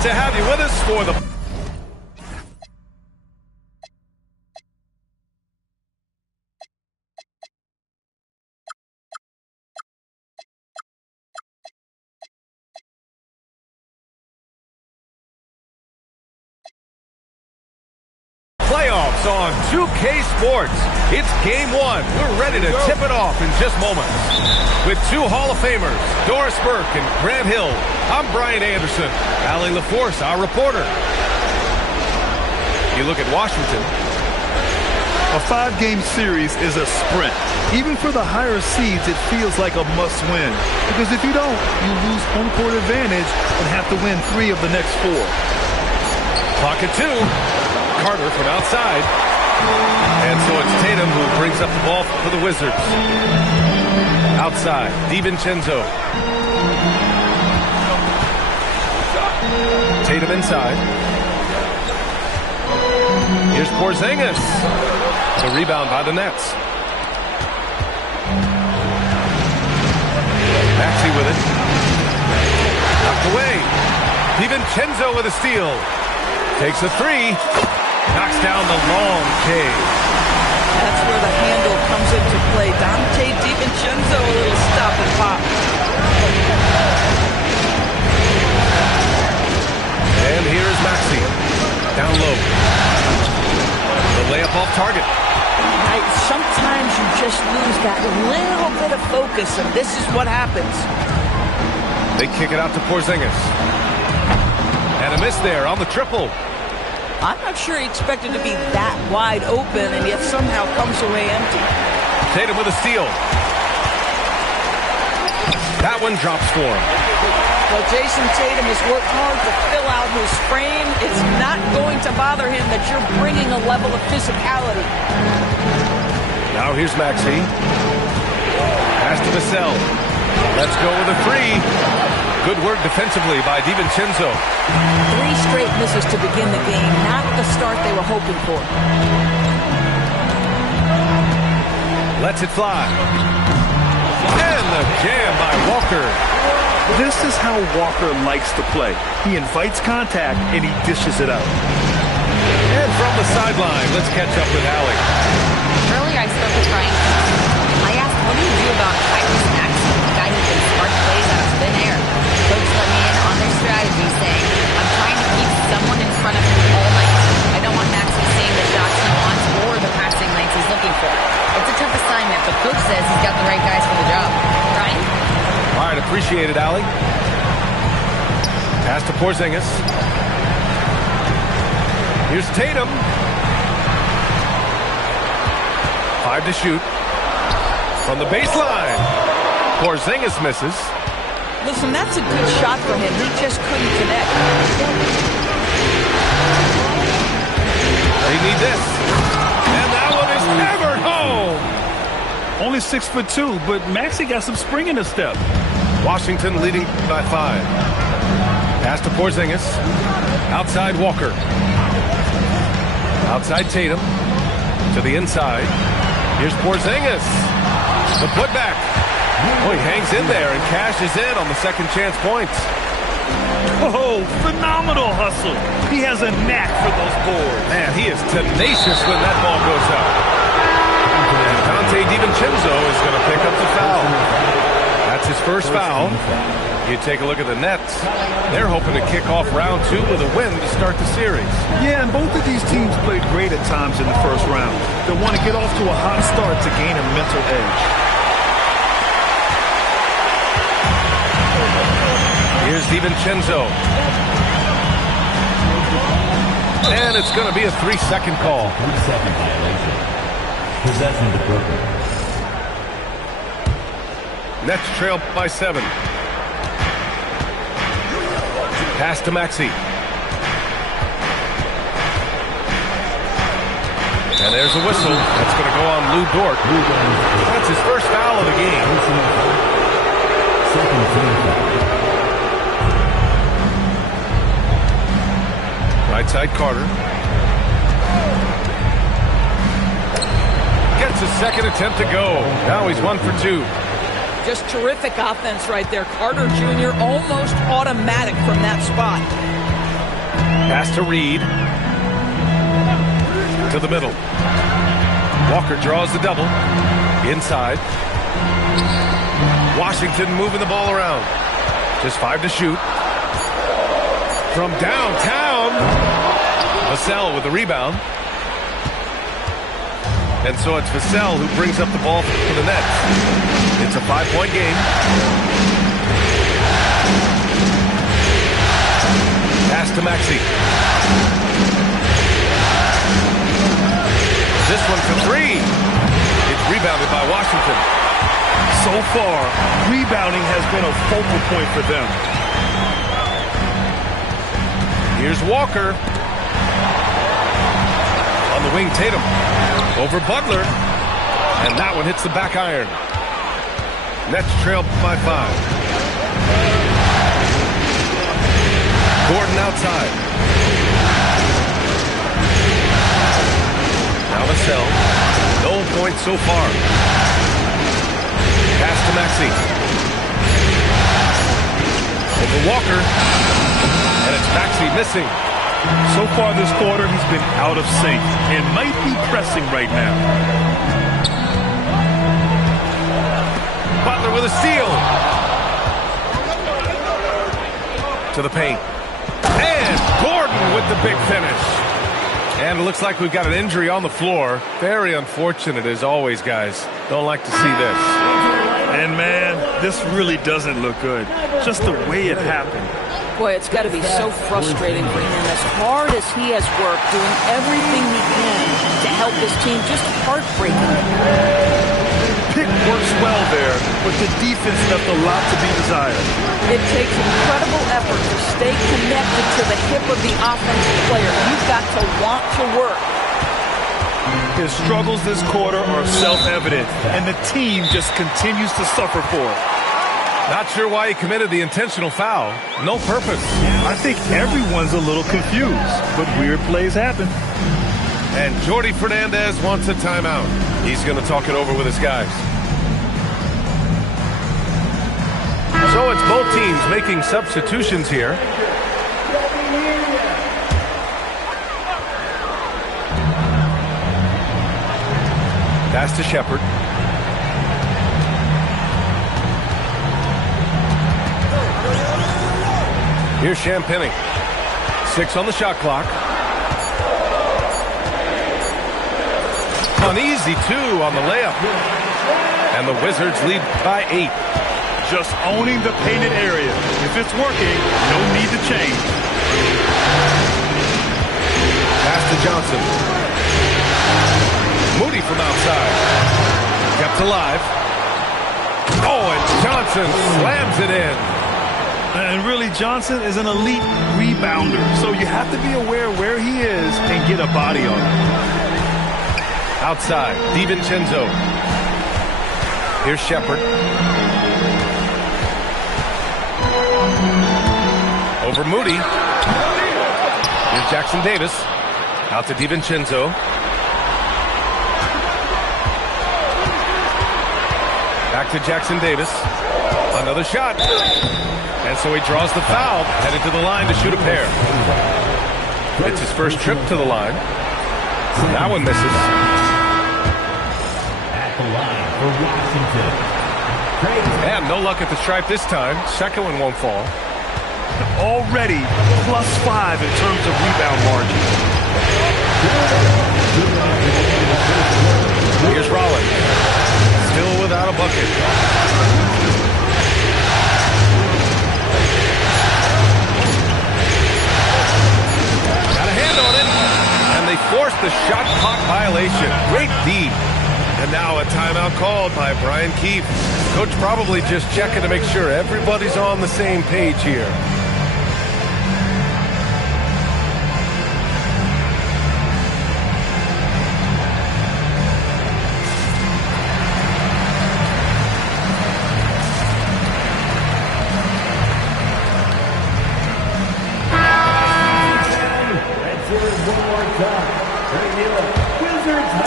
Great to have you with us for the playoffs on 2K Sports. It's game one. We're ready to tip it off in just moments. With two Hall of Famers, Doris Burke and Grant Hill, I'm Brian Anderson. Allie LaForce, our reporter. You look at Washington. A 5-game series is a sprint. Even for the higher seeds, it feels like a must-win. Because if you don't, you lose home court advantage and have to win 3 of the next 4. Clock at 2. Carter from outside. And so it's Tatum who brings up the ball for the Wizards. Outside, DiVincenzo. Tatum inside. Here's Porzingis. The rebound by the Nets. Maxey with it. Knocked away. DiVincenzo with a steal. Takes a 3. Knocks down the long K. That's where the handle comes into play. Dante DiVincenzo, a little stop and pop. And here's Maxey. Down low. The layup off target. Sometimes you just lose that little bit of focus, and this is what happens. They kick it out to Porzingis. And a miss there on the triple. I'm not sure he expected to be that wide open, and yet somehow comes away empty. Tatum with a steal. That one drops for him. Well, Jason Tatum has worked hard to fill out his frame. It's not going to bother him that you're bringing a level of physicality. Now here's Maxey. Pass to Vassell. Let's go with a 3. Good work defensively by DiVincenzo. 3 straight misses to begin the game. Not the start they were hoping for. Lets it fly. And the jam by Walker. This is how Walker likes to play. He invites contact and he dishes it out. And from the sideline, let's catch up with Allie. Earlier I spoke with Brian. I asked, what do you do about Tyrese Maxey, the guy who can spark plays out of thin air? Folks let me in on their strategy, saying, I'm trying to keep someone in front of him all night. I don't want Maxey seeing the shots he wants or the passing lanes he's looking for. It's a tough assignment, but Coach says he's got the right guys for the job. Brian? All right, appreciate it, Allie. Pass to Porzingis. Here's Tatum. 5 to shoot. From the baseline. Porzingis misses. Listen, that's a good shot for him. He just couldn't connect. They need this. And that one is hammered home. Only 6'2", but Maxey got some spring in his step. Washington leading by 5. Pass to Porzingis. Outside Walker. Outside Tatum. To the inside. Here's Porzingis. The putback. Oh, he hangs in there and cashes in on the second chance points. Oh, phenomenal hustle. He has a knack for those boards. Man, he is tenacious when that ball goes up. And Dante DiVincenzo is going to pick up the foul. That's his first foul. You take a look at the Nets. They're hoping to kick off round 2 with a win to start the series. Yeah, and both of these teams played great at times in the first round. They'll want to get off to a hot start to gain a mental edge. Here's DiVincenzo. And it's going to be a 3-second call. 3-second violation. Possession of the program. Nets trail by 7. Pass to Maxey. And there's a whistle. That's going to go on Lou Dort. That's his first foul of the game. Second team foul. Right side Carter. Gets a second attempt to go. Now he's 1 for 2. Just terrific offense right there. Carter Jr. almost automatic from that spot. Pass to Reed. To the middle. Walker draws the double. Inside. Washington moving the ball around. Just 5 to shoot. From downtown. Vassell with the rebound. And so it's Vassell who brings up the ball to the net. It's a 5-point game. Pass to Maxey. This one for 3. It's rebounded by Washington. So far, rebounding has been a focal point for them. Here's Walker. On the wing, Tatum. Over Butler. And that one hits the back iron. Nets trail by 5. Gordon outside. Now Vassell. No points so far. Pass to Maxey. Over Walker. And it's Maxey missing. So far this quarter, he's been out of sync and might be pressing right now. Butler with a steal. To the paint. And Gordon with the big finish. And it looks like we've got an injury on the floor. Very unfortunate as always, guys. Don't like to see this. And man, this really doesn't look good. Just the way it happened. Boy, it's got to be so frustrating for him. As hard as he has worked, doing everything he can to help his team, just heartbreaking. Pick works well there, but the defense left a lot to be desired. It takes incredible effort to stay connected to the hip of the offensive player. You've got to want to work. His struggles this quarter are self-evident, and the team just continues to suffer for it. Not sure why he committed the intentional foul. No purpose. I think everyone's a little confused, but weird plays happen. And Jordi Fernandez wants a timeout. He's going to talk it over with his guys. So it's both teams making substitutions here. Pass to Shepard. Here's Champagnie. 6 on the shot clock. Uneasy 2 on the layup. And the Wizards lead by 8. Just owning the painted area. If it's working, no need to change. Pass to Johnson. Moody from outside. Kept alive. Oh, and Johnson slams it in. And really, Johnson is an elite rebounder, so you have to be aware where he is and get a body on him. Outside, DiVincenzo. Here's Shepard. Over Moody. Here's Jackson Davis. Out to DiVincenzo. Back to Jackson Davis. Another shot. And so he draws the foul, headed to the line to shoot a pair. It's his first trip to the line. That one misses. At the line for Washington. And no luck at the stripe this time. Second one won't fall. Already +5 in terms of rebound margin. Here's Rollins. Still without a bucket. On it, and they forced the shot clock violation. Great D. And now a timeout called by Brian Keefe. Coach probably just checking to make sure everybody's on the same page here.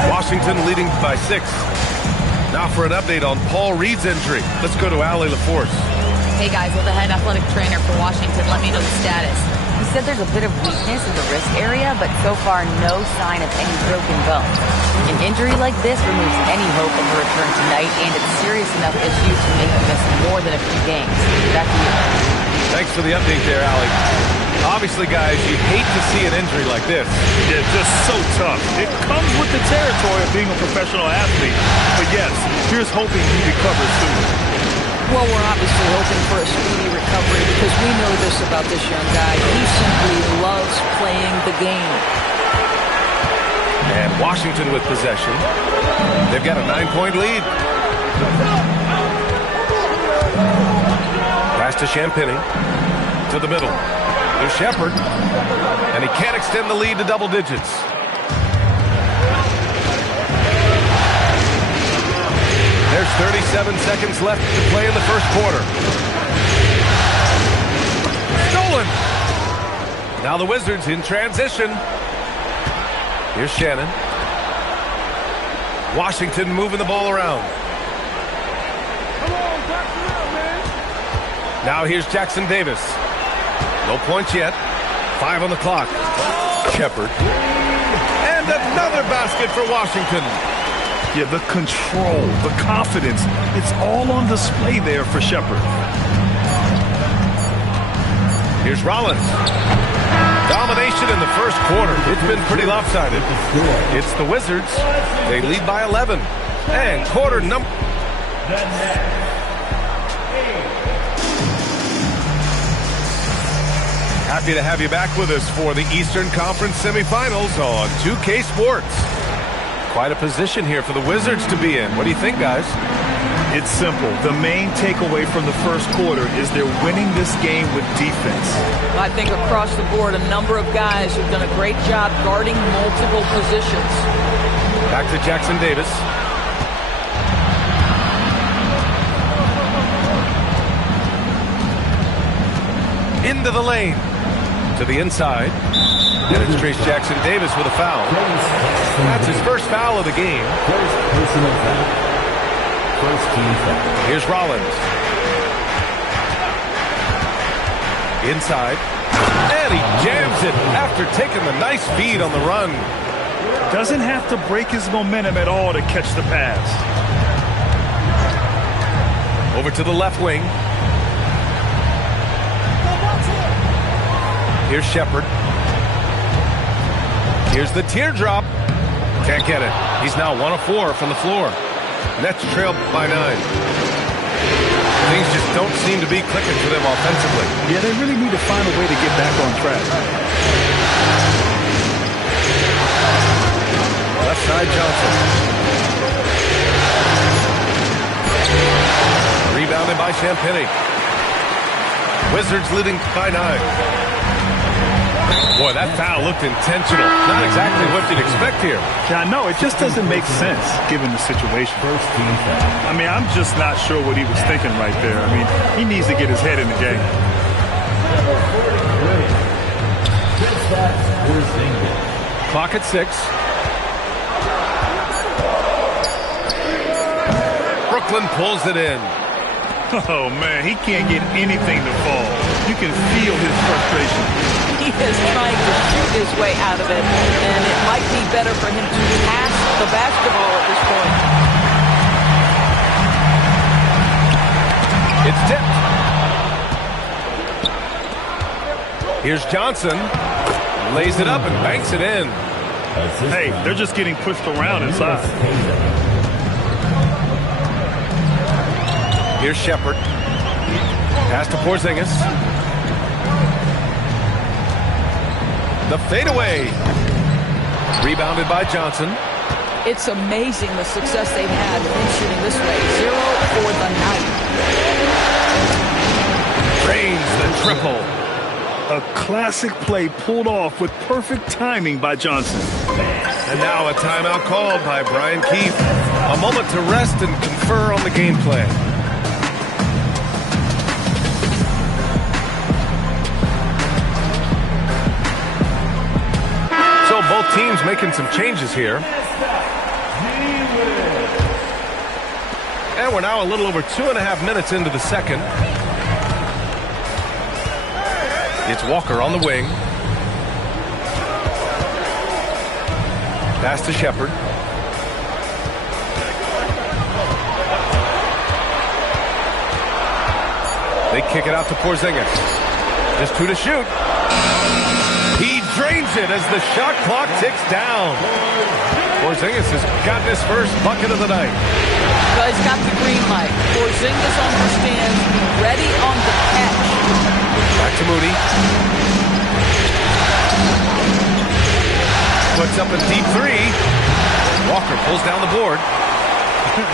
Washington leading by 6. Now for an update on Paul Reed's injury. Let's go to Allie LaForce. Hey guys, well, the head athletic trainer for Washington let me know the status. He said there's a bit of weakness in the wrist area, but so far no sign of any broken bones. An injury like this removes any hope of a return tonight, and it's serious enough issue to make him miss more than a few games. Back to you. Thanks for the update there, Allie. Obviously, guys, you hate to see an injury like this. Yeah, just so tough. It comes with the territory of being a professional athlete. But yes, here's hoping he recovers soon. Well, we're obviously hoping for a speedy recovery because we know this about this young guy. He simply loves playing the game. And Washington with possession. They've got a 9-point lead. Pass to Champagny. To the middle. There's Shepard. And he can't extend the lead to double digits. There's 37 seconds left to play in the first quarter. Stolen. Now the Wizards in transition. Here's Shannon. Washington moving the ball around. Now here's Jackson Davis. No points yet. 5 on the clock. Shepard. And another basket for Washington. Yeah, the control, the confidence, it's all on display there for Shepard. Here's Rollins. Domination in the first quarter. It's been pretty lopsided. It's the Wizards. They lead by 11. And quarter number... Happy to have you back with us for the Eastern Conference semifinals on 2K Sports. Quite a position here for the Wizards to be in. What do you think, guys? It's simple. The main takeaway from the first quarter is they're winning this game with defense. I think across the board, a number of guys have done a great job guarding multiple positions. Back to Jackson Davis. Into the lane. To the inside. And it's Trace Jackson Davis with a foul. That's his first foul of the game. First personal foul. First team foul. Here's Rollins. Inside. And he jams it after taking the nice feed on the run. Doesn't have to break his momentum at all to catch the pass. Over to the left wing. Here's Shepard. Here's the teardrop. Can't get it. He's now 1 of 4 from the floor. Nets trailed by 9. Things just don't seem to be clicking for them offensively. Yeah, they really need to find a way to get back on track. Left side Johnson. Rebounded by Champagny. Wizards leading by 9. Boy, that foul looked intentional. Not exactly what you'd expect here. Yeah, I know. It just doesn't make sense given the situation. First team foul. I mean, I'm just not sure what he was thinking right there. I mean, he needs to get his head in the game. Clock at 6. Brooklyn pulls it in. Oh, man, he can't get anything to fall. You can feel his frustration. He is trying to shoot his way out of it, and it might be better for him to pass the basketball at this point. It's tipped. Here's Johnson. Lays it up and banks it in. Hey, they're just getting pushed around inside. Here's Shepard. Pass to Porzingis. The fadeaway. Rebounded by Johnson. It's amazing the success they've had in shooting this way. 0 for the night. Drains the triple. A classic play pulled off with perfect timing by Johnson. And now a timeout called by Brian Keefe. A moment to rest and confer on the game plan. So both teams making some changes here. And we're now a little over 2.5 minutes into the second. It's Walker on the wing. Pass to Shepard. They kick it out to Porzingis. Just 2 to shoot. He drains it as the shot clock ticks down. Porzingis has gotten his first bucket of the night. Well, he's got the green light. Porzingis understands, ready on the catch. Back to Moody. Puts up a deep 3. Walker pulls down the board.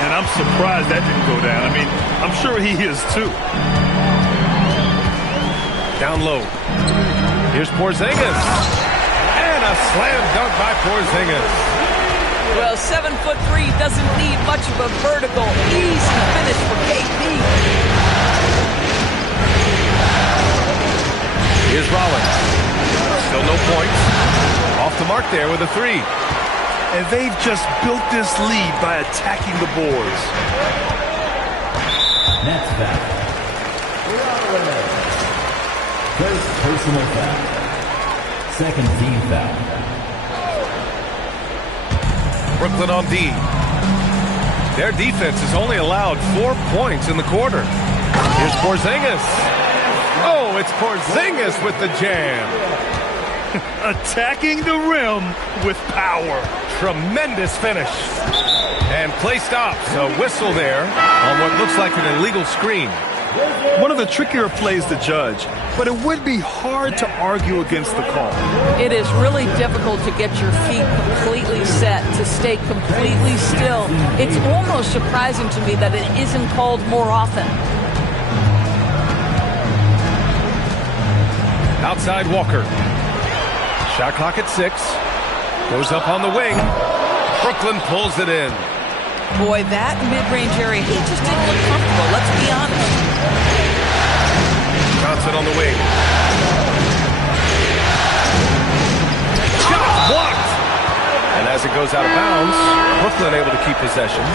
And I'm surprised that didn't go down. I mean, I'm sure he is too. Down low. Here's Porzingis. And a slam dunk by Porzingis. Well, 7'3" doesn't need much of a vertical. Easy finish for KP. Here's Rollins. Still no points. Off the mark there with a 3. And they've just built this lead by attacking the boards. Nets foul. First personal foul. Second team foul. Brooklyn on D. Their defense has only allowed 4 points in the quarter. Here's Porzingis. Oh, it's Porzingis with the jam. Attacking the rim with power. Tremendous finish. And play stops. A whistle there on what looks like an illegal screen. One of the trickier plays to judge, but it would be hard to argue against the call. It is really difficult to get your feet completely set, to stay completely still. It's almost surprising to me that it isn't called more often. Outside Walker. Shot clock at 6. Goes up on the wing. Brooklyn pulls it in. Boy, that mid-range area, he just didn't look comfortable. Let's be honest. Johnson on the wing. Shot blocked. And as it goes out of bounds, Brooklyn able to keep possession.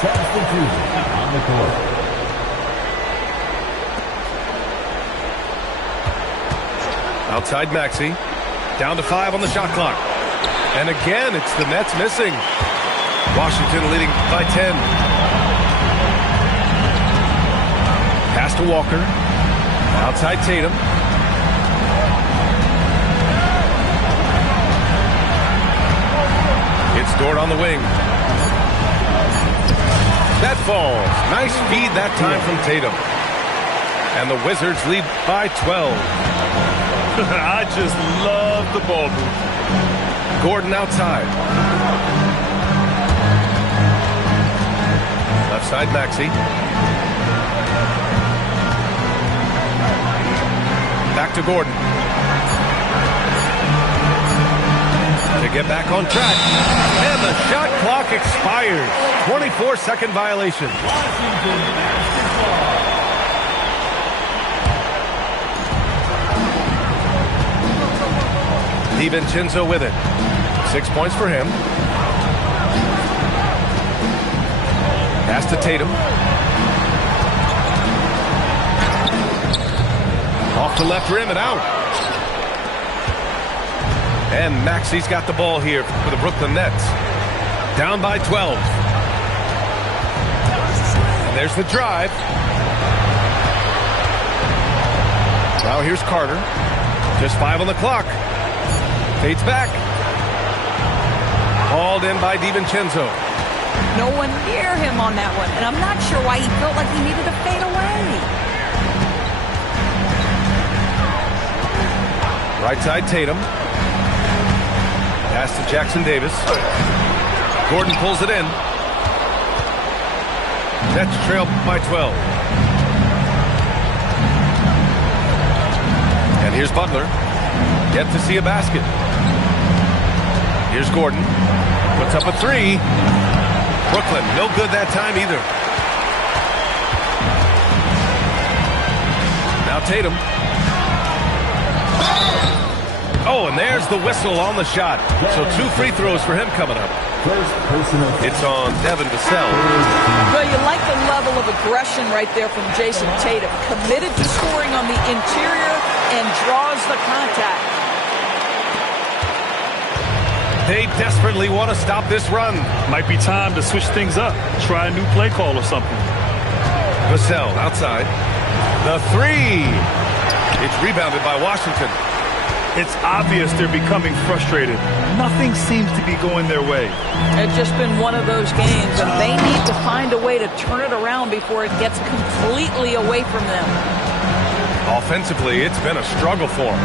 Substitution on the court. Outside Maxey. Down to 5 on the shot clock. And again, it's the Nets missing. Washington leading by 10. Pass to Walker. Outside Tatum. It's Dort on the wing. That falls. Nice feed that time from Tatum. And the Wizards lead by 12. I just love the ball move. Gordon outside. Left side Maxey. Back to Gordon. To get back on track. And the shot clock expires. 24-second violation. DiVincenzo with it. 6 points for him. Pass to Tatum. Off the left rim and out. And Maxey's got the ball here for the Brooklyn Nets. Down by 12. And there's the drive. Now here's Carter. Just 5 on the clock. Fades back. Hauled in by DiVincenzo. No one near him on that one, and I'm not sure why he felt like he needed to fade away. Right side Tatum. Pass to Jackson Davis. Gordon pulls it in. Nets trail by 12. And here's Butler. Yet to see a basket. Here's Gordon. Puts up a 3. Brooklyn, no good that time either. Now Tatum. Oh, and there's the whistle on the shot. So 2 free throws for him coming up. It's on Devin Vassell. Well, you like the level of aggression right there from Jason Tatum. Committed to scoring on the interior and draws the contact. They desperately want to stop this run. Might be time to switch things up. Try a new play call or something. Vassell outside. The 3. It's rebounded by Washington. It's obvious they're becoming frustrated. Nothing seems to be going their way. It's just been one of those games, and they need to find a way to turn it around before it gets completely away from them. Offensively, it's been a struggle for them.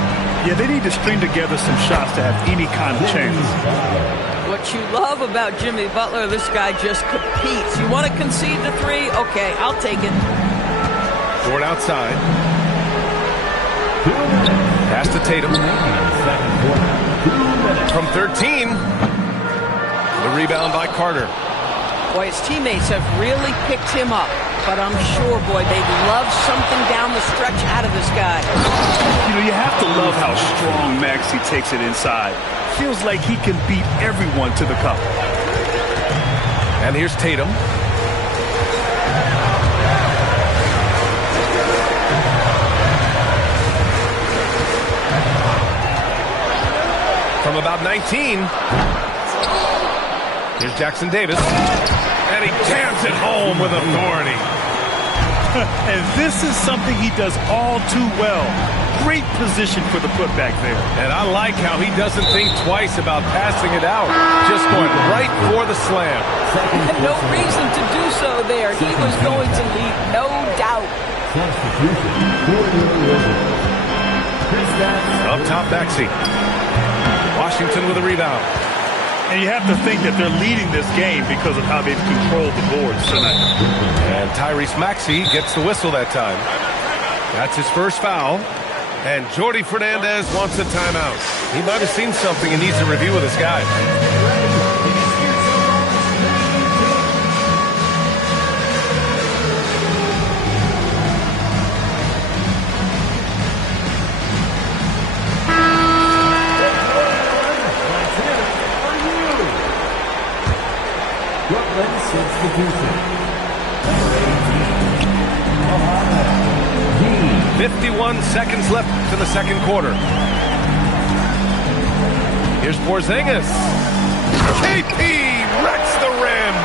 Yeah, they need to string together some shots to have any kind of chance. What you love about Jimmy Butler, this guy just competes. You want to concede the 3? Okay, I'll take it. Short outside. Pass to Tatum. From 13. The rebound by Carter. Boy, his teammates have really picked him up. But I'm sure, boy, they'd love something down the stretch out of this guy. You know, you have to love how strong Maxey takes it inside. Feels like he can beat everyone to the cup. And here's Tatum. From about 19. Here's Jackson Davis. And he jams it home with authority. And this is something he does all too well. Great position for the putback there. And I like how he doesn't think twice about passing it out. Just going right for the slam. No reason to do so there. He was going to lead, no doubt. Up top, Maxey. Washington with a rebound. And you have to think that they're leading this game because of how they've controlled the boards tonight. And Tyrese Maxey gets the whistle that time. That's his first foul. And Jordi Fernandez wants a timeout. He might have seen something and needs a review with his guys. Substitution. 51 seconds left in the second quarter. Here's Porzingis. KP wrecks the rim.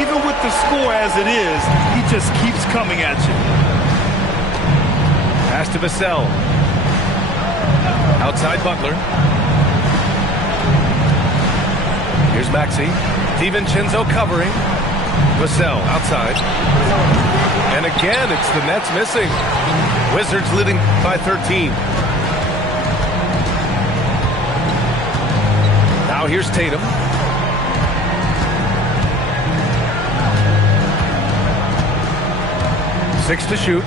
Even with the score as it is, he just keeps coming at you. Pass to Vassell. Outside Butler. Here's Maxey. DiVincenzo covering. Vassell outside. And again, it's the Nets missing. Wizards leading by 13. Now here's Tatum. Six to shoot.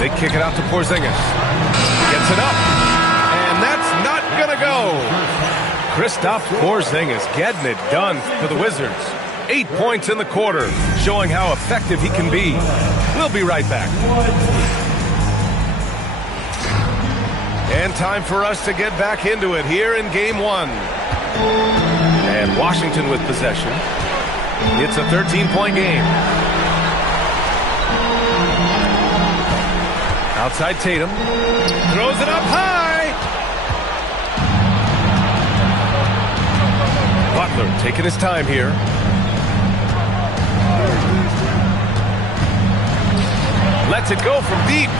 They kick it out to Porzingis. Gets it up. And that's not going to go. Kristaps Porzingis getting it done for the Wizards. 8 points in the quarter, showing how effective he can be. We'll be right back. And time for us to get back into it here in Game 1. And Washington with possession. It's a 13-point game. Outside Tatum. Throws it up high. Butler taking his time here. Lets it go from deep.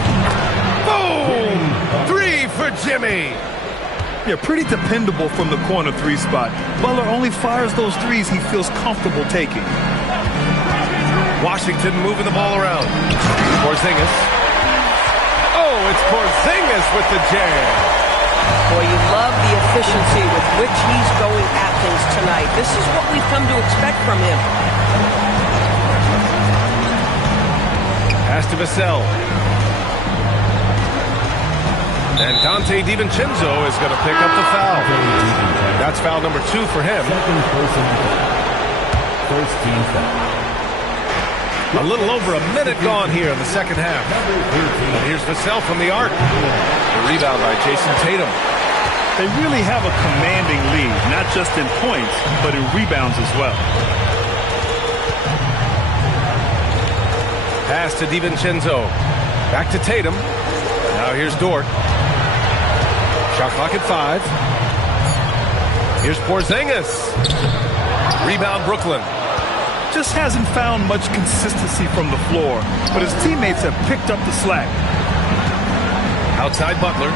Boom! Three for Jimmy. Yeah, pretty dependable from the corner three spot. Butler only fires those threes he feels comfortable taking. Washington moving the ball around. Porzingis. Oh, it's Porzingis with the jam. Boy, you love the efficiency with which he's going at things tonight. This is what we've come to expect from him. Pass to Vassell. And Dante DiVincenzo is going to pick up the foul. That's foul number 2 for him. Second personal foul. First team foul. A little over a minute gone here in the second half. And here's Vassell from the arc. The rebound by Jason Tatum. They really have a commanding lead, not just in points, but in rebounds as well. Pass to DiVincenzo. Back to Tatum. Now here's Dort. Shot clock at 5. Here's Porzingis. Rebound Brooklyn. Just hasn't found much consistency from the floor, but his teammates have picked up the slack. Outside Butler.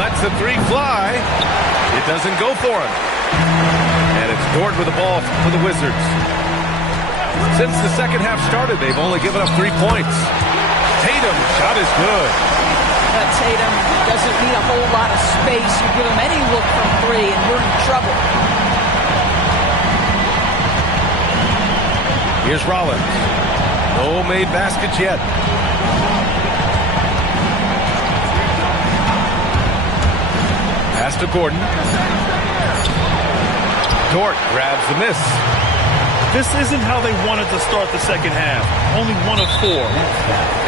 Lets the 3 fly. It doesn't go for him. And it's Dort with the ball for the Wizards. Since the second half started, they've only given up 3 points. Tatum, shot is good. Tatum doesn't need a whole lot of space. You give him any look from 3 and you're in trouble. Here's Rollins. No made baskets yet. Pass to Gordon. Dort grabs the miss. This isn't how they wanted to start the second half. Only 1 of 4.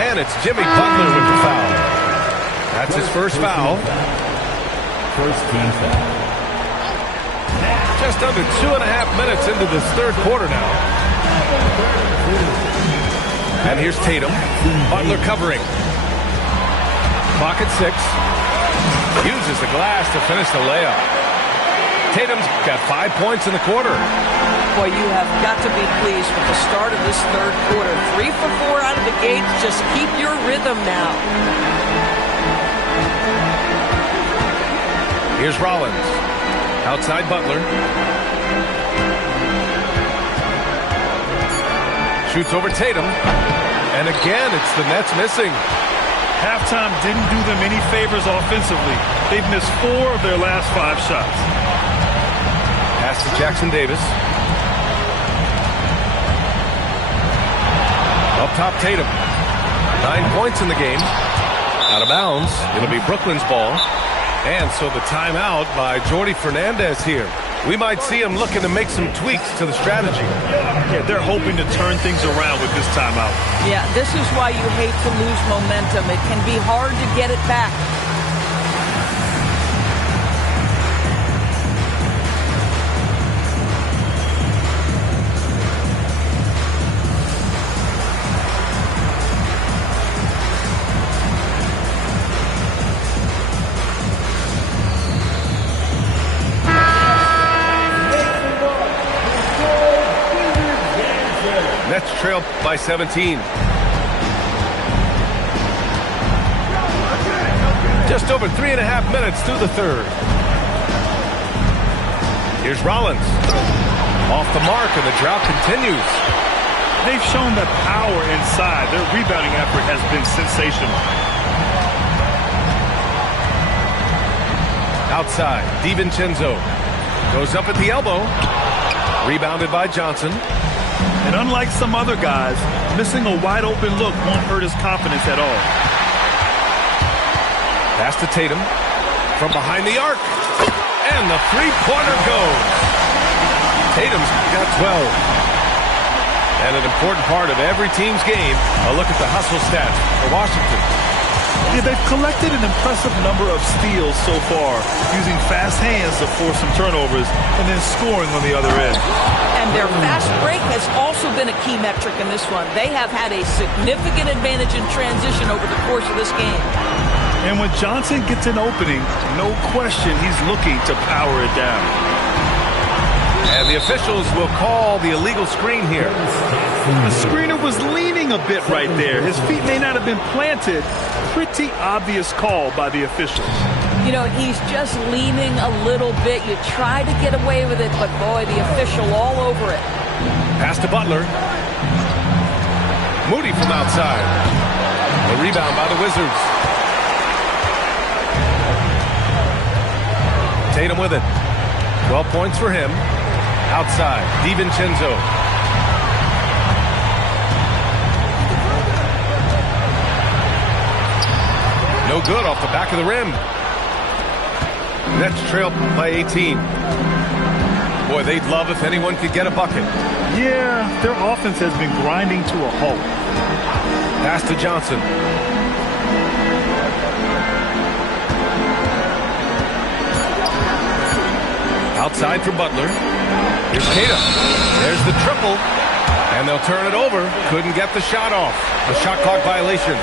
And it's Jimmy Butler with the foul. That's his first foul. First team foul. Just under 2.5 minutes into this third quarter now. And here's Tatum. Butler covering. Clock at 6. Uses the glass to finish the layup. Tatum's got 5 points in the quarter. Boy, you have got to be pleased with the start of this third quarter. 3 for 4 out of the gate. Just keep your rhythm now. Here's Rollins. Outside Butler. Shoots over Tatum. And again, it's the Nets missing. Halftime didn't do them any favors offensively. They've missed 4 of their last 5 shots. Pass to Jackson Davis. Up top, Tatum. 9 points in the game. Out of bounds. It'll be Brooklyn's ball. And so the timeout by Jordi Fernandez here. We might see him looking to make some tweaks to the strategy. Yeah, they're hoping to turn things around with this timeout. Yeah, this is why you hate to lose momentum. It can be hard to get it back. Nets trail by 17. Just over 3.5 minutes through the third. Here's Rollins. Off the mark, and the drought continues. They've shown that power inside. Their rebounding effort has been sensational. Outside, DiVincenzo goes up at the elbow. Rebounded by Johnson. And unlike some other guys, missing a wide-open look won't hurt his confidence at all. Pass to Tatum from behind the arc. And the three-pointer goes. Tatum's got 12. And an important part of every team's game, a look at the hustle stats for Washington. Yeah, they've collected an impressive number of steals so far, using fast hands to force some turnovers and then scoring on the other end. And their fast break has also been a key metric in this one. They have had a significant advantage in transition over the course of this game. And when Johnson gets an opening, no question he's looking to power it down. And the officials will call the illegal screen here. The screener was leaning a bit right there. His feet may not have been planted. Pretty obvious call by the officials. You know, he's just leaning a little bit. You try to get away with it, but boy, the official all over it. Pass to Butler. Moody from outside. The rebound by the Wizards. Tatum with it. 12 points for him. Outside, DiVincenzo. No good off the back of the rim. Nets trail by 18. Boy, they'd love if anyone could get a bucket. Yeah, their offense has been grinding to a halt. Pass to Johnson. Outside for Butler. Here's Tatum. There's the triple. And they'll turn it over. Couldn't get the shot off. A shot clock violation.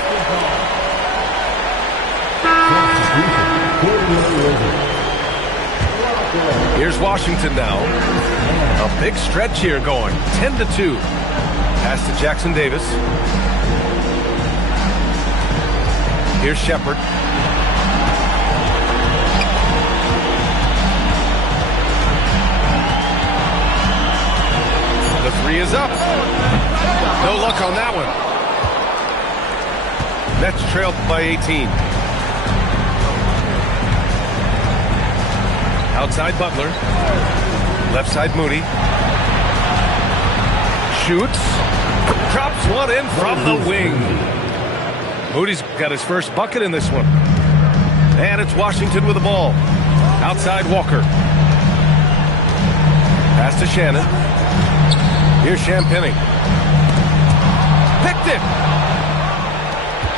Here's Washington now. A big stretch here going. 10-2. Pass to Jackson Davis. Here's Shepard. The three is up. No luck on that one. Nets trailed by 18. Outside Butler. Left side Moody. Shoots. Drops one in from the wing. Moody's got his first bucket in this one. And it's Washington with the ball. Outside Walker. Pass to Shannon. Here's Champagnie. Picked it.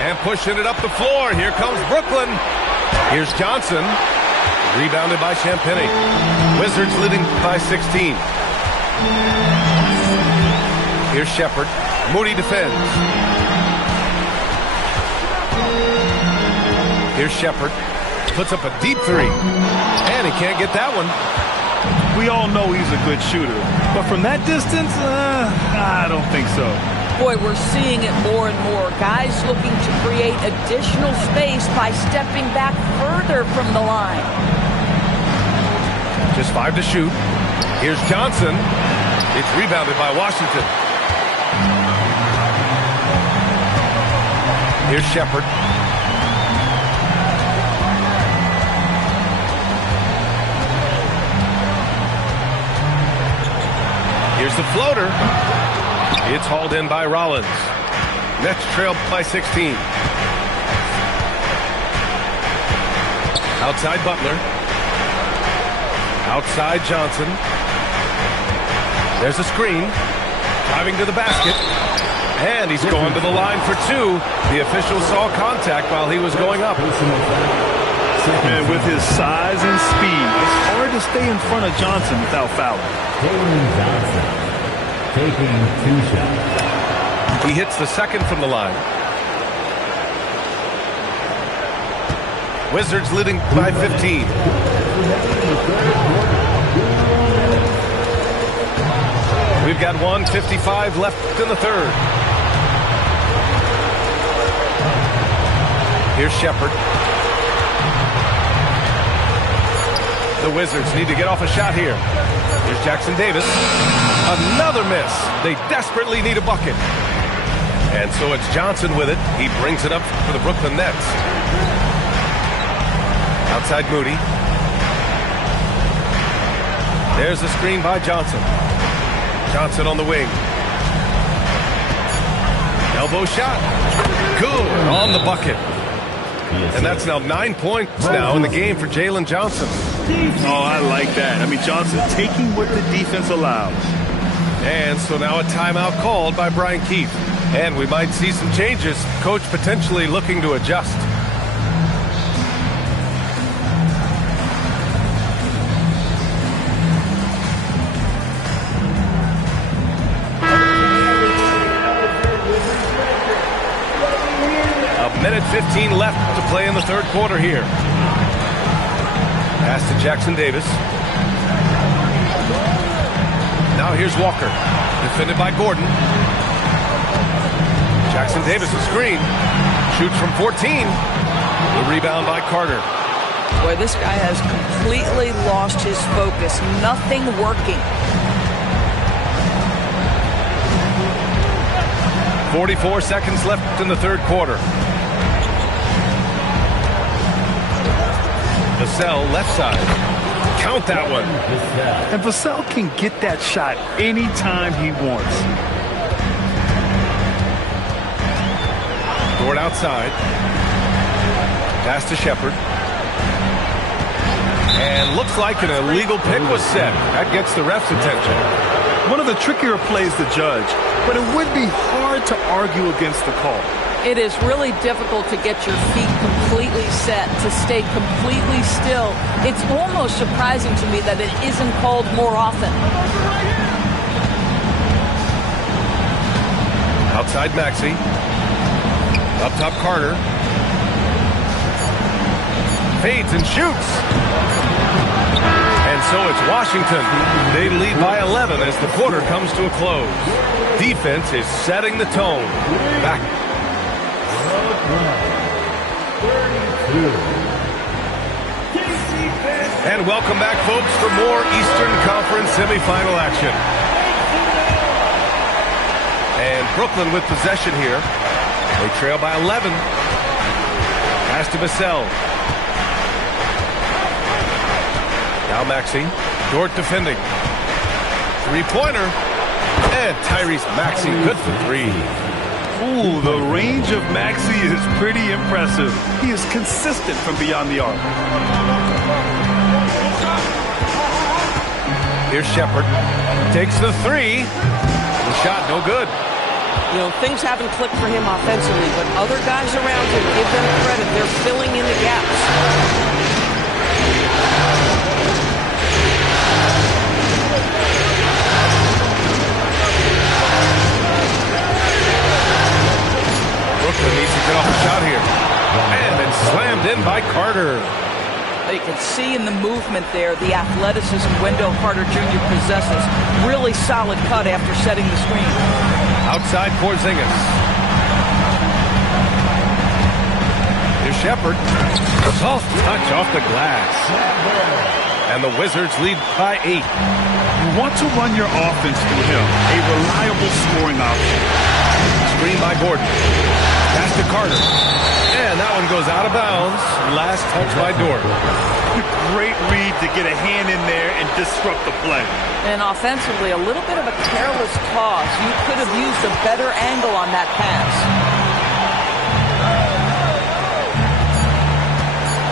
And pushing it up the floor. Here comes Brooklyn. Here's Johnson. Rebounded by Champagnie. Wizards leading by 16. Here's Shepard. Moody defends. Here's Shepard. Puts up a deep three. And he can't get that one. We all know he's a good shooter. But from that distance, I don't think so. Boy, we're seeing it more and more. Guys looking to create additional space by stepping back further from the line. Just 5 to shoot. Here's Johnson. It's rebounded by Washington. Here's Shepard. Here's the floater. It's hauled in by Rollins. Nets trailed by 16. Outside Butler. Outside Johnson. There's a screen. Driving to the basket. And he's going to the line for two. The official saw contact while he was going up. And with his size and speed, it's hard to stay in front of Johnson without fouling. Johnson taking 2 shots. He hits the second from the line. Wizards leading by 15. We've got 1:55 left in the third. Here's Shepard. The Wizards need to get off a shot here. Here's Jackson Davis. Another miss. They desperately need a bucket. And so it's Johnson with it. He brings it up for the Brooklyn Nets. Outside Moody. There's the screen by Johnson. Johnson on the wing. Elbow shot. Good on the bucket. And that's now 9 points now in the game for Jalen Johnson. Oh, I like that. I mean, Johnson taking what the defense allows. And so now a timeout called by Brian Keefe. And we might see some changes. Coach potentially looking to adjust. A minute 15 left to play in the third quarter here. Pass to Jackson Davis. Now here's Walker. Defended by Gordon. Jackson Davis a screen. Shoots from 14. The rebound by Carter. Boy, this guy has completely lost his focus. Nothing working. 44 seconds left in the third quarter. Vassell left side. Count that one. And Vassell can get that shot anytime he wants. Dort outside. Pass to Shepard. And looks like an illegal pick was set. That gets the ref's attention. One of the trickier plays to judge, but it would be hard to argue against the call. It is really difficult to get your feet completely set, to stay completely still. It's almost surprising to me that it isn't called more often. Outside Maxey. Up top Carter. Fades and shoots. And so it's Washington. They lead by 11 as the quarter comes to a close. Defense is setting the tone. Back. And welcome back, folks, for more Eastern Conference semifinal action. And Brooklyn with possession here. They trail by 11. Pass to Vassell. Now Maxey. Dort defending. Three-pointer. And Tyrese Maxey good for three. Ooh, the range of Maxey is pretty impressive. He is consistent from beyond the arc. Here's Shepard. Takes the three. The shot no good. You know, things haven't clicked for him offensively, but other guys around him, give them credit. They're filling in the gaps. Brooklyn needs to get off the shot here. And it's slammed in by Carter. You can see in the movement there the athleticism Wendell Carter Jr. possesses. Really solid cut after setting the screen. Outside Porzingis. Here's Shepard. Soft touch off the glass. And the Wizards lead by 8. You want to run your offense through him. A reliable scoring option. Screen by Gordon. Pass to Carter. And that one goes out of bounds. Last touch by Dort. Great read to get a hand in there and disrupt the play. And offensively, a little bit of a careless toss. You could have used a better angle on that pass.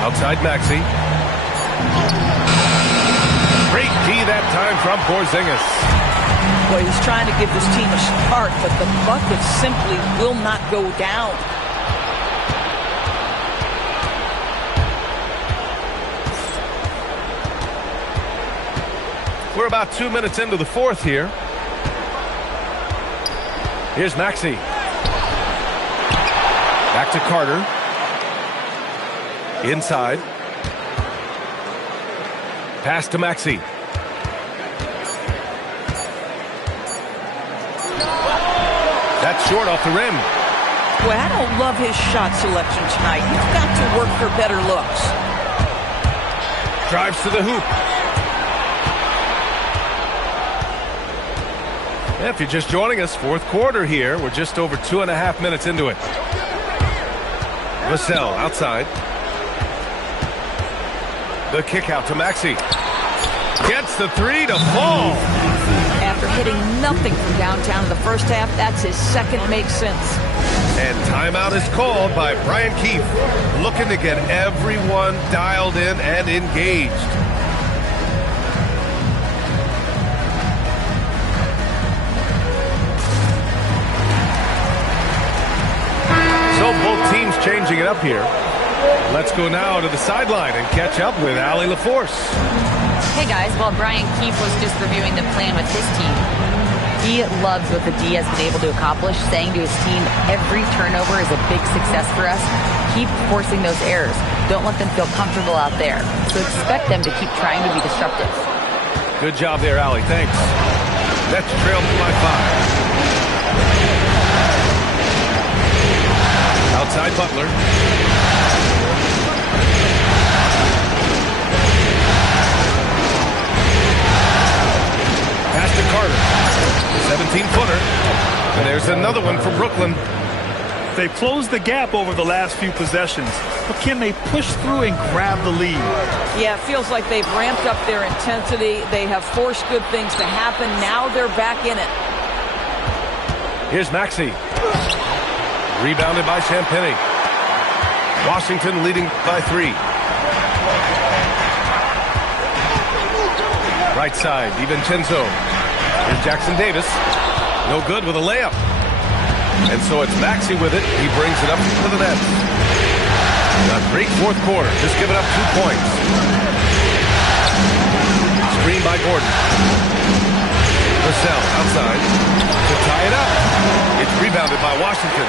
Outside Maxey. Great D that time from Porzingis. Well, he's trying to give this team a start, but the bucket simply will not go down. We're about 2 minutes into the fourth here. Here's Maxey. Back to Carter. Inside. Pass to Maxey. That's short off the rim. Well, I don't love his shot selection tonight. He's got to work for better looks. Drives to the hoop. If you're just joining us, fourth quarter here. We're just over 2.5 minutes into it. Vassell outside. The kick out to Maxey. Gets the three to fall. After hitting nothing from downtown in the first half, that's his second make sense. And timeout is called by Brian Keefe, looking to get everyone dialed in and engaged. So both teams changing it up here. Let's go now to the sideline and catch up with Allie LaForce. Hey guys, well, Brian Keefe was just reviewing the plan with his team. He loves what the D has been able to accomplish, saying to his team, every turnover is a big success for us. Keep forcing those errors. Don't let them feel comfortable out there. So expect them to keep trying to be disruptive. Good job there, Allie. Thanks. That's trailed by 5. Outside Butler. Pass to Carter. 17-footer. And there's another one for Brooklyn. They've closed the gap over the last few possessions, but can they push through and grab the lead? Yeah, it feels like they've ramped up their intensity. They have forced good things to happen. Now they're back in it. Here's Maxey. Rebounded by Champagnie. Washington leading by 3. Right side, DiVincenzo. Here's Jackson Davis. No good with a layup. And so it's Maxey with it. He brings it up to the net. A great fourth quarter. Just giving up 2 points. Screen by Gordon. Purcell outside to tie it up. It's rebounded by Washington.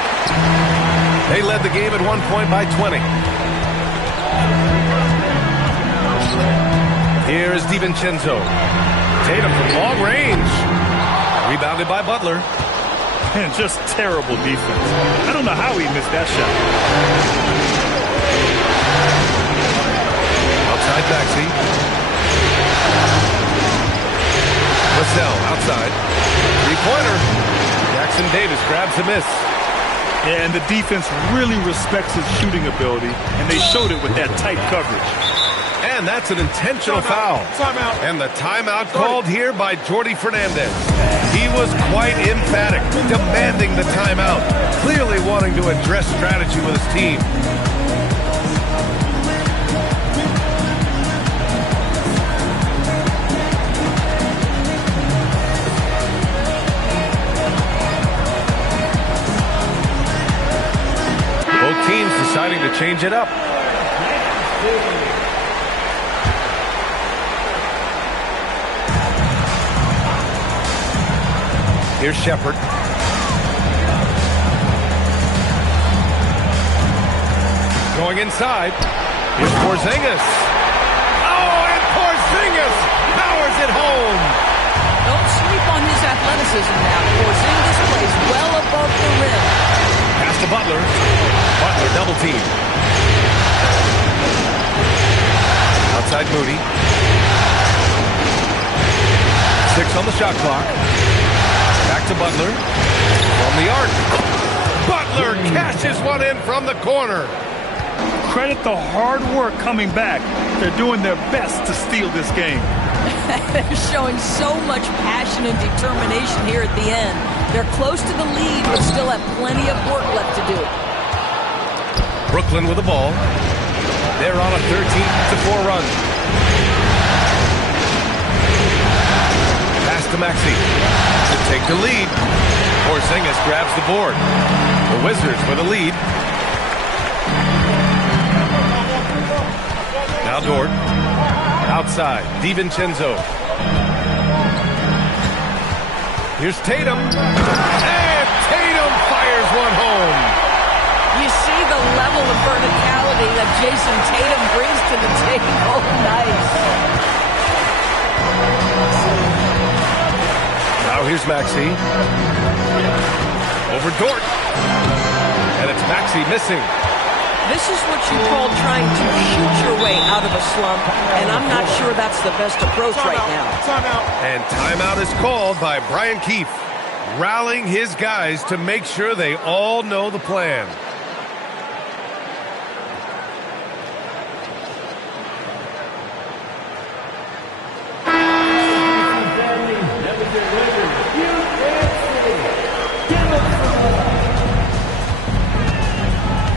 They led the game at 1 point by 20. Here is DiVincenzo. Tatum from long range. Rebounded by Butler. And just terrible defense. I don't know how he missed that shot. Outside Maxey. Purcell outside. Three-pointer. Jackson Davis grabs the miss. Yeah, and the defense really respects his shooting ability, and they showed it with that tight coverage. And that's an intentional foul. Timeout. And the timeout called here by Jordi Fernandez. He was quite emphatic, demanding the timeout, clearly wanting to address strategy with his team. Both teams deciding to change it up. Here's Shepard. Going inside. Here's Porzingis. Oh, and Porzingis powers it home. Don't sleep on his athleticism now. Porzingis plays well above the rim. Pass to Butler. Butler double team. Outside Moody. 6 on the shot clock. Back to Butler. From the arc. Butler cashes one in from the corner. Credit the hard work coming back. They're doing their best to steal this game. They're showing so much passion and determination here at the end. They're close to the lead, but still have plenty of work left to do. Brooklyn with the ball. They're on a 13-4 run. Pass to Maxey to take the lead. Porzingis grabs the board. The Wizards with a lead. Now Dort. Outside. DiVincenzo. Here's Tatum. And Tatum fires one home. You see the level of verticality that Jason Tatum brings to the table. Nice. Now here's Maxey. Over Dort. And it's Maxey missing. This is what you call trying to shoot your way out of a slump, and I'm not sure that's the best approach right now. Timeout. And timeout is called by Brian Keefe, rallying his guys to make sure they all know the plan.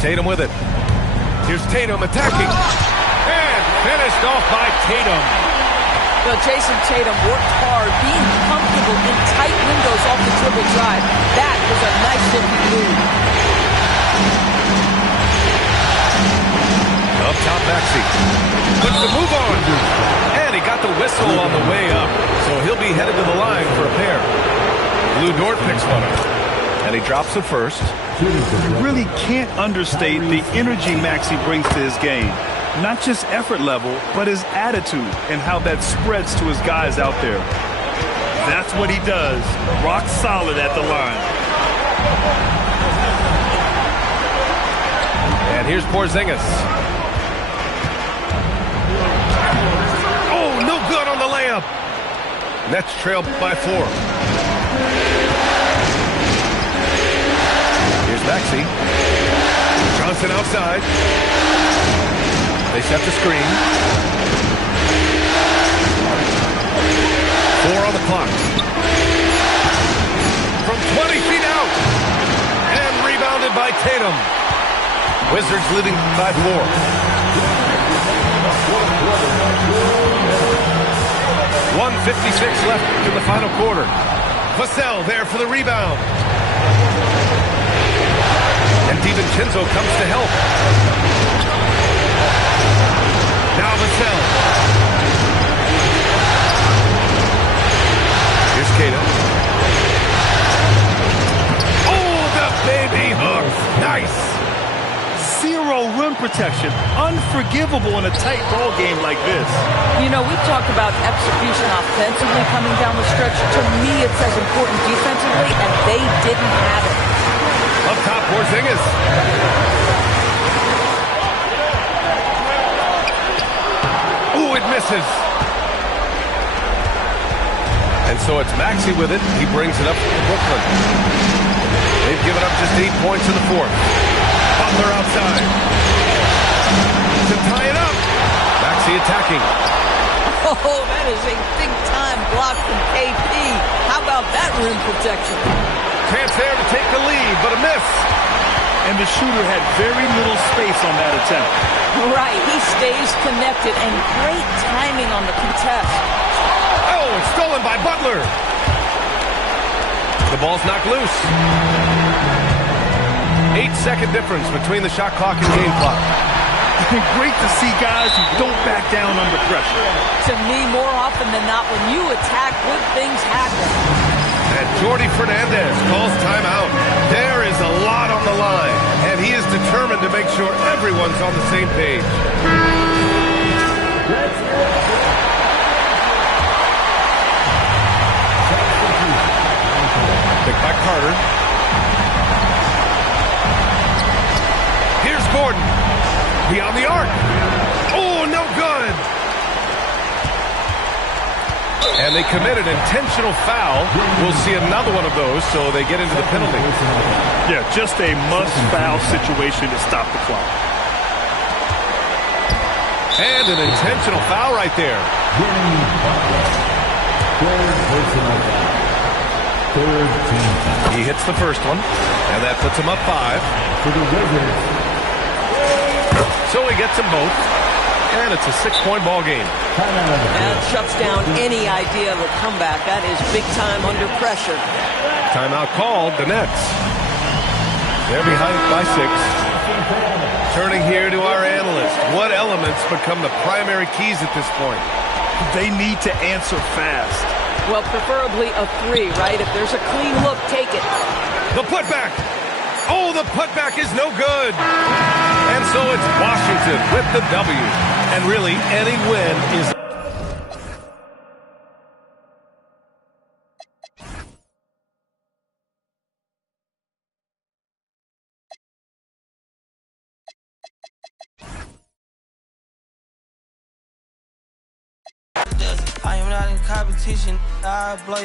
Tatum with it. Here's Tatum attacking. And finished off by Tatum. Well, Jason Tatum worked hard, being comfortable in tight windows off the dribble drive. That was a nice-looking move. Up top, Maxey. Puts the move on. And he got the whistle on the way up. So he'll be headed to the line for a pair. Lou Dort picks one up. And he drops it first. You really can't understate the energy Maxey brings to his game. Not just effort level, but his attitude and how that spreads to his guys out there. That's what he does. Rock solid at the line. And here's Porzingis. Oh, no good on the layup. Nets trail by 4. Maxey. Johnson outside. They set the screen. 4 on the clock. From 20 feet out. And rebounded by Tatum. Wizards leading by 4. 1:56 left in the final quarter. Vassell there for the rebound. And DiVincenzo comes to help. Now Vassell. Here's Keita. Oh, the baby hook. Nice. Zero rim protection. Unforgivable in a tight ball game like this. You know, we've talked about execution offensively coming down the stretch. To me, it's as important defensively, and they didn't have it. Up top, Porzingis. Ooh, it misses. And so it's Maxey with it. He brings it up to Brooklyn. They've given up just 8 points in the fourth. Butler outside. To tie it up. Maxey attacking. Oh, that is a big-time block from KP. How about that rim protection? Chance there to take the lead, but a miss. And the shooter had very little space on that attempt. Right, he stays connected, and great timing on the contest. Oh, it's stolen by Butler. The ball's knocked loose. 8-second difference between the shot clock and game clock. Great to see guys who don't back down under pressure. To me, more often than not, when you attack, good things happen. And Jordi Fernandez calls timeout. There is a lot on the line, and he is determined to make sure everyone's on the same page. Picked by Carter. Here's Gordon. Beyond the arc. Oh, no good. And they committed an intentional foul. We'll see another one of those, so they get into the penalty. Yeah, just a must-foul situation to stop the clock. And an intentional foul right there. He hits the first one, and that puts him up 5. So he gets them both, and it's a 6-point ball game. That shuts down any idea of a comeback. That is big time under pressure. Timeout called, the Nets. They're behind by 6. Turning here to our analyst. What elements become the primary keys at this point? They need to answer fast. Well, preferably a 3, right? If there's a clean look, take it. The putback. Oh, the putback is no good. And so it's Washington with the W. And really, any win is... I am not in competition. I blow